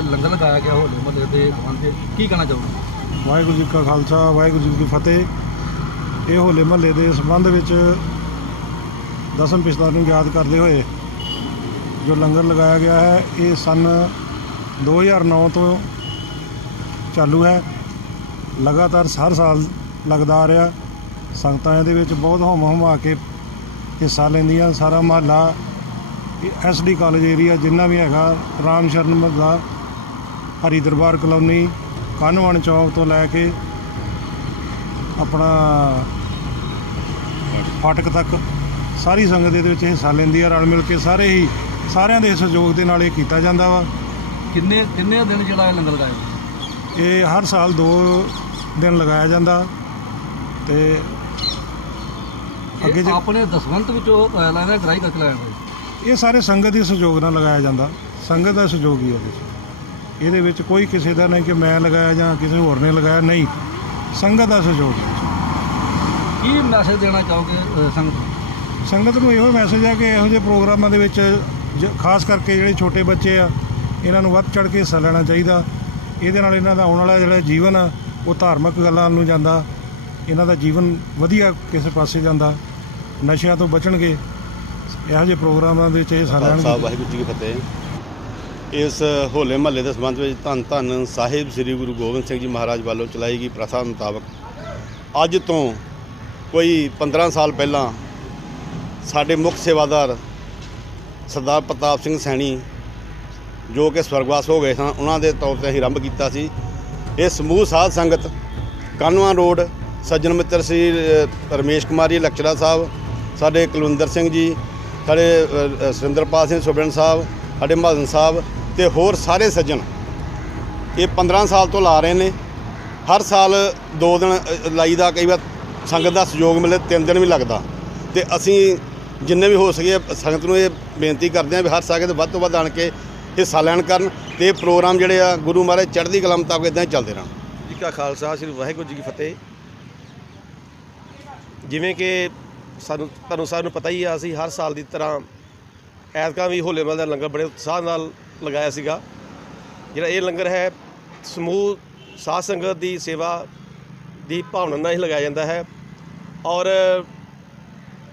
ਲੰਗਰ ਲਗਾਇਆ ਗਿਆ ਪਹੁੰਚੇ ਕੀ ਕਹਿਣਾ ਚਾਹੋਗੇ? ਵਾਹਿਗੁਰੂ ਜੀ ਕਾ ਖਾਲਸਾ, ਵਾਹਿਗੁਰੂ ਜੀ ਕੀ ਫਤਿਹ। ਇਹ ਹੋਲੇ ਮਹੱਲੇ ਦੇ ਸੰਬੰਧ ਵਿੱਚ ਦਸਮ ਪਿਛਲਾ ਨੂੰ ਯਾਦ ਕਰਦੇ ਹੋਏ ਜੋ ਲੰਗਰ ਲਗਾਇਆ ਗਿਆ ਹੈ, ਇਹ ਸਨ 2009 ਤੋਂ ਚਾਲੂ ਹੈ। ਲਗਾਤਾਰ ਹਰ ਸਾਲ ਲੱਗਦਾ ਆ ਰਿਹਾ। ਸੰਗਤਾਂ ਇਹਦੇ ਵਿੱਚ ਬਹੁਤ ਹਮ ਹਮਾ ਕੇ ਹਿੱਸਾ ਲੈਂਦੀਆਂ, ਸਾਰਾ ਮਹੱਲਾ ਐਸਡੀ ਕਾਲਜ ਏਰੀਆ ਜਿੰਨਾ ਵੀ ਹੈਗਾ, ਰਾਮ ਸ਼ਰਨ ਮਹੱਲਾ ਹਰੀ ਦਰਬਾਰ ਕਲੋਨੀ ਕਾਨਵਣ ਚੌਕ ਤੋਂ ਲੈ ਕੇ ਆਪਣਾ ਫਾਟਕ ਤੱਕ ਸਾਰੀ ਸੰਗਤ ਇਹਦੇ ਵਿੱਚ ਹਿੱਸਾ ਲੈਂਦੀ ਹੈ ਰਲ ਮਿਲ ਕੇ ਸਾਰੇ ਹੀ ਸਾਰਿਆਂ ਦੇ ਸਹਿਯੋਗ ਦੇ ਨਾਲ ਇਹ ਕੀਤਾ ਜਾਂਦਾ ਵਾ। ਕਿੰਨੇ ਕਿੰਨੇ ਦਿਨ ਜਿਹੜਾ ਇਹ ਲੰਗਰ ਲਗਾਇਆ? ਇਹ ਹਰ ਸਾਲ ਦੋ ਦਿਨ ਲਗਾਇਆ ਜਾਂਦਾ ਤੇ ਅੱਗੇ ਆਪਣੇ ਦਸਵੰਤ ਵਿੱਚੋਂ ਲੈਣਾ ਗ੍ਰਾਈ ਕਰਕੇ ਲਾਇਆ ਇਹ ਸਾਰੇ ਸੰਗਤ ਦੇ ਸਹਿਯੋਗ ਨਾਲ ਲਗਾਇਆ ਜਾਂਦਾ। ਸੰਗਤ ਦਾ ਸਹਿਯੋਗ ਹੀ ਹੈ ਇਹਦੇ 'ਚ ਇਹਦੇ ਵਿੱਚ ਕੋਈ ਕਿਸੇ ਦਾ ਨਹੀਂ ਕਿ ਮੈਂ ਲਗਾਇਆ ਜਾਂ ਕਿਸੇ ਹੋਰ ਨੇ ਲਗਾਇਆ ਨਹੀਂ। ਸੰਗਤ ਦਾ ਸਹਿਯੋਗ ਹੈ। ਕੀ ਮੈਸੇਜ ਦੇਣਾ ਚਾਹੋਗੇ ਸੰਗਤ ਨੂੰ? ਸੰਗਤ ਨੂੰ ਇਹੋ ਮੈਸੇਜ ਹੈ ਕਿ ਇਹੋ ਜਿਹੇ ਪ੍ਰੋਗਰਾਮਾਂ ਦੇ ਵਿੱਚ ਜ- ਖਾਸ ਕਰਕੇ ਜਿਹੜੇ ਛੋਟੇ ਬੱਚੇ ਆ ਇਹਨਾਂ ਨੂੰ ਵੱਧ ਚੜ ਕੇ ਹਿੱਸਾ ਲੈਣਾ ਚਾਹੀਦਾ। ਇਹਦੇ ਨਾਲ ਇਹਨਾਂ ਦਾ ਆਉਣ ਵਾਲਾ ਜਿਹੜਾ ਜੀਵਨ ਆ ਉਹ ਧਾਰਮਿਕ ਗੱਲਾਂ ਨੂੰ ਜਾਂਦਾ। ਇਹਨਾਂ ਦਾ ਜੀਵਨ ਵਧੀਆ ਕਿਸੇ ਪਾਸੇ ਜਾਂਦਾ। ਨਸ਼ਿਆਂ ਤੋਂ ਬਚਣਗੇ। ਇਹੋ ਜਿਹੇ ਪ੍ਰੋਗਰਾਮਾਂ ਦੇ ਵਿੱਚ ਹਿੱਸਾ ਖਾਲਸਾ ਲੈਣਗੇ। ਵਾਹਿਗੁਰੂ ਜੀ ਕੀ ਫਤਿਹ। ਇਸ ਹੋਲੇ ਮਹੱਲੇ ਦੇ ਸੰਬੰਧ ਵਿੱਚ ਧੰਨ ਧੰਨ ਸਾਹਿਬ ਸ੍ਰੀ ਗੁਰੂ ਗੋਬਿੰਦ ਸਿੰਘ ਜੀ ਮਹਾਰਾਜ ਵੱਲੋਂ ਚਲਾਈ ਗਈ ਪ੍ਰਥਾ ਮੁਤਾਬਕ ਅੱਜ ਤੋਂ ਕੋਈ 15 ਸਾਲ ਪਹਿਲਾਂ ਸਾਡੇ ਮੁੱਖ ਸੇਵਾਦਾਰ ਸਰਦਾਰ ਪ੍ਰਤਾਪ ਸਿੰਘ ਸੈਣੀ ਜੋ ਕਿ ਸਵਰਗਵਾਸ ਹੋ ਗਏ ਸਨ, ਉਹਨਾਂ ਦੇ ਤੌਰ ਤੇ ਅਸੀਂ ਆਰੰਭ ਕੀਤਾ ਸੀ। ਇਹ ਸਮੂਹ ਸਾਧ ਸੰਗਤ ਕਾਨਵਾ ਰੋਡ, ਸੱਜਣ ਮਿੱਤਰ ਸ੍ਰੀ ਰਮੇਸ਼ ਕੁਮਾਰੀ ਲੈਕਚਰਰ ਸਾਹਿਬ, ਸਾਡੇ ਕੁਲਵਿੰਦਰ ਸਿੰਘ ਜੀ, ਸਾਡੇ ਸੁਰਿੰਦਰਪਾਲ ਸਿੰਘ ਸੁਬਰਨ ਸਾਹਿਬ, ਸਾਡੇ ਮਹਾਜਨ ਸਾਹਿਬ ਤੇ ਹੋਰ ਸਾਰੇ ਸੱਜਣ ਇਹ 15 ਸਾਲ ਤੋਂ ਲਾ ਰਹੇ ਨੇ। ਹਰ ਸਾਲ ਦੋ ਦਿਨ ਅ, ਲਾਈਦਾ ਕਈ ਵਾਰ ਸੰਗਤ ਦਾ ਸਹਿਯੋਗ ਮਿਲੇ ਤਿੰਨ ਦਿਨ ਵੀ ਲੱਗਦਾ। ਤੇ ਅਸੀਂ ਜਿੰਨੇ ਵੀ ਹੋ ਸਕੇ ਸੰਗਤ ਨੂੰ ਇਹ ਬੇਨਤੀ ਕਰਦੇ ਹਾਂ ਵੀ ਹਰ ਸੰਗਤ ਵੱਧ ਤੋਂ ਵੱਧ ਆਣ ਕੇ ਹਿੱਸਾ ਲੈਣ ਕਰਨ ਤੇ ਇਹ ਪ੍ਰੋਗਰਾਮ ਜਿਹੜੇ ਆ ਗੁਰੂ ਮਹਾਰਾਜ ਚੜ੍ਹਦੀ ਕਲਾ ਮੁਤਾਬਕ ਇਦਾਂ ਹੀ ਚੱਲਦੇ ਰਹਿਣ। ਜੀ ਕਾ ਖਾਲਸਾ ਸ੍ਰੀ ਵਾਹਿਗੁਰੂ ਜੀ ਕੀ ਫਤਿਹ। ਜਿਵੇਂ ਕਿ ਸਾਨੂੰ ਤੁਹਾਨੂੰ ਸਾਰਿਆਂ ਨੂੰ ਪਤਾ ਹੀ ਆ ਅਸੀਂ ਹਰ ਸਾਲ ਦੀ ਤਰ੍ਹਾਂ ਐਤਕਾਂ ਵੀ ਹੋਲੇ ਮਹੱਲੇ ਦਾ ਲੰਗਰ ਬੜੇ ਉਤਸ਼ਾਹ ਨਾਲ ਲਗਾਇਆ ਸੀਗਾ। ਜਿਹੜਾ ਇਹ ਲੰਗਰ ਹੈ ਸਮੂਹ ਸਾਧ ਸੰਗਤ ਦੀ ਸੇਵਾ ਦੀ ਭਾਵਨਾ ਨਾਲ ਹੀ ਲਗਾਇਆ ਜਾਂਦਾ ਹੈ। ਔਰ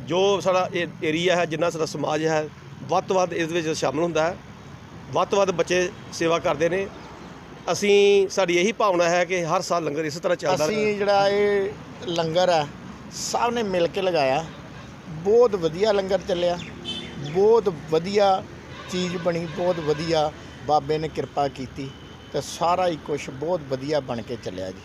ਜੋ ਸਾਡਾ ਇਹ ਏਰੀਆ ਹੈ ਜਿੰਨਾ ਸਾਡਾ ਸਮਾਜ ਹੈ ਵੱਧ ਤੋਂ ਵੱਧ ਇਸ ਵਿੱਚ ਸ਼ਾਮਲ ਹੁੰਦਾ ਹੈ। ਵੱਧ ਤੋਂ ਵੱਧ ਬੱਚੇ ਸੇਵਾ ਕਰਦੇ ਨੇ। ਅਸੀਂ ਸਾਡੀ ਇਹੀ ਭਾਵਨਾ ਹੈ ਕਿ ਹਰ ਸਾਲ ਲੰਗਰ ਇਸੇ ਤਰ੍ਹਾਂ ਚੱਲਦਾ ਰਹੇ ਅਸੀਂ ਜਿਹੜਾ ਇਹ ਲੰਗਰ ਆ ਸਭ ਨੇ ਮਿਲ ਕੇ ਲਗਾਇਆ। ਬਹੁਤ ਵਧੀਆ ਲੰਗਰ ਚੱਲਿਆ। ਬਹੁਤ ਵਧੀਆ ਚੀਜ਼ ਬਣੀ ਬਹੁਤ ਵਧੀਆ। ਬਾਬੇ ਨੇ ਕਿਰਪਾ ਕੀਤੀ ਤੇ ਸਾਰਾ ਹੀ ਕੁਝ ਬਹੁਤ ਵਧੀਆ ਬਣ ਕੇ ਚੱਲਿਆ ਜੀ।